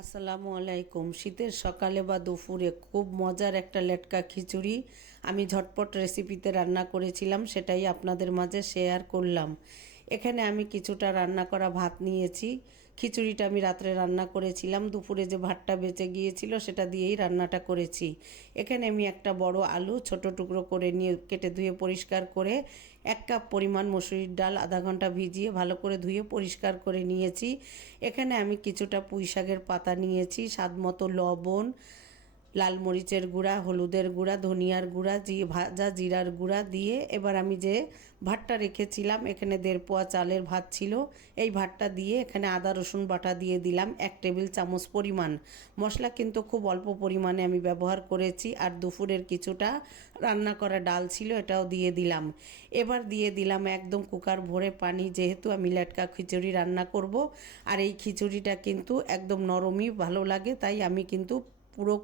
আসসালামু আলাইকুম। শীতের সকালে বা দুপুরে খুব মজার একটা লেটকা খিচুড়ি আমি ঝটপট রেসিপিতে রান্না করেছিলাম, সেটাই আপনাদের মাঝে শেয়ার করলাম। এখানে আমি কিছুটা রান্না করা ভাত নিয়েছি। খিচুড়িটা আমি রাত্রে রান্না করেছিলাম। দুপুরে যে ভাতটা বেঁচে গিয়েছিল সেটা দিয়েই রান্নাটা করেছি। এখানে আমি একটা বড় আলু ছোট টুকরো করে নিয়ে কেটে ধুয়ে পরিষ্কার করে এক কাপ পরিমাণ মসুরির ডাল, আধা ঘণ্টা ভিজিয়ে ভালো করে ধুয়ে পরিষ্কার করে নিয়েছি। এখানে আমি কিছুটা পুঁই শাকের পাতা নিয়েছি স্বাদ মতো লবণ লাল মরিচের গুঁড়া, হলুদের গুঁড়া, ধনিয়ার গুঁড়া, জি, ভাজা জিরার গুঁড়া দিয়ে এবার আমি যে ভাতটা রেখেছিলাম, এখানে দেড় পোয়া চালের ভাত ছিল, এই ভাতটা দিয়ে এখানে আদা, রসুন বাটা দিয়ে দিলাম এক টেবিল চামচ পরিমাণ। মশলা কিন্তু খুব অল্প পরিমাণে আমি ব্যবহার করেছি আর দুপুরের কিছুটা রান্না করা ডাল ছিল এটাও দিয়ে দিলাম। এবার দিয়ে দিলাম একদম কুকার ভরে পানি, যেহেতু আমি লেটকা খিচুড়ি রান্না করব, আর এই খিচুড়িটা কিন্তু একদম নরমই ভালো লাগে, তাই আমি কিন্তু পুরো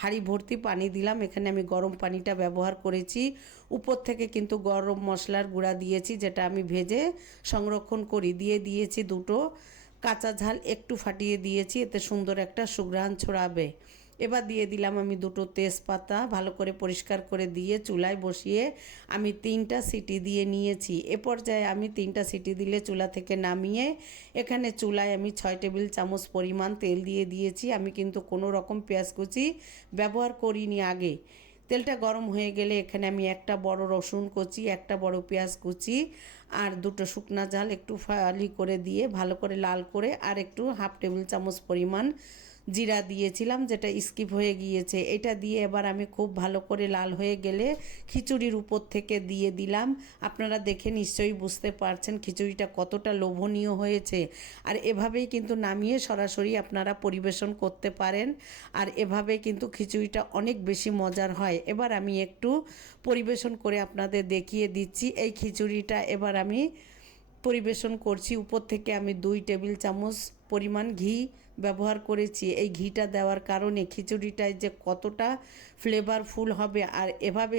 হাঁড়ি ভর্তি পানি দিলাম। এখানে আমি গরম পানিটা ব্যবহার করেছি। উপর থেকে কিন্তু গরম মশলার গুঁড়া দিয়েছি, যেটা আমি ভেজে সংরক্ষণ করি। দিয়ে দিয়েছি দুটো কাঁচা ঝাল, একটু ফাটিয়ে দিয়েছি, এতে সুন্দর একটা সুঘ্রাণ ছড়াবে। এবার দিয়ে দিলাম আমি দুটো তেজপাতা ভালো করে পরিষ্কার করে দিয়ে চুলায় বসিয়ে আমি তিনটা সিটি দিয়ে নিয়েছি। এ পর্যায়ে আমি তিনটা সিটি দিলে চুলা থেকে নামিয়ে এখানে চুলায় আমি ছয় টেবিল চামচ পরিমাণ তেল দিয়ে দিয়েছি। আমি কিন্তু কোনো রকম পেঁয়াজ কুচি ব্যবহার করিনি আগে। তেলটা গরম হয়ে গেলে এখানে আমি একটা বড় রসুন কুচি, একটা বড় পেঁয়াজ কুচি আর দুটো শুকনা ঝাল একটু ফালি করে দিয়ে ভালো করে লাল করে আর একটু হাফ টেবিল চামচ পরিমাণ জিরা দিয়েছিলাম, যেটা স্কিপ হয়ে গিয়েছে। এটা দিয়ে এবার আমি খুব ভালো করে লাল হয়ে গেলে খিচুড়ির উপর থেকে দিয়ে দিলাম। আপনারা দেখে নিশ্চয়ই বুঝতে পারছেন খিচুড়িটা কতটা লোভনীয় হয়েছে। আর এভাবেই কিন্তু নামিয়ে সরাসরি আপনারা পরিবেশন করতে পারেন। আর এভাবে কিন্তু খিচুড়িটা অনেক বেশি মজার হয়। এবার আমি একটু পরিবেশন করে আপনাদের দেখিয়ে দিচ্ছি। এই খিচুড়িটা এবার আমি পরিবেশন করছি। উপর থেকে আমি দুই টেবিল চামচ পরিমাণ ঘি ব্যবহার করেছি, এই ঘিটা দেওয়ার কারণে খিচুড়িটায় যে কতটা ফ্লেভারফুল হবে আর এভাবে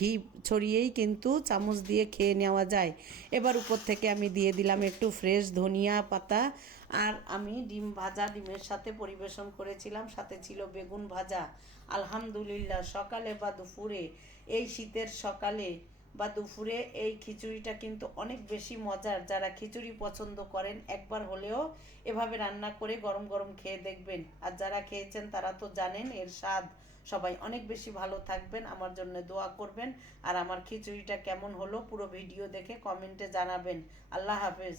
ঘি ছড়িয়েই কিন্তু চামচ দিয়ে খেয়ে নেওয়া যায়। এবার উপর থেকে আমি দিয়ে দিলাম একটু ফ্রেশ ধনিয়া পাতা আর আমি ডিম ভাজা, ডিমের সাথে পরিবেশন করেছিলাম, সাথে ছিল বেগুন ভাজা। আলহামদুলিল্লাহ, সকালে বা দুপুরে, এই শীতের সকালে বা দুপুরে এই খিচুড়িটা কিন্তু অনেক বেশি মজার। যারা খিচুড়ি পছন্দ করেন, একবার হলেও এভাবে রান্না করে গরম গরম খেয়ে দেখবেন। আর যারা খেয়েছেন, তারা তো জানেন এর স্বাদ। সবাই অনেক বেশি ভালো থাকবেন, আমার জন্য দোয়া করবেন। আর আমার খিচুড়িটা কেমন হলো, পুরো ভিডিও দেখে কমেন্টে জানাবেন। আল্লাহ হাফেজ।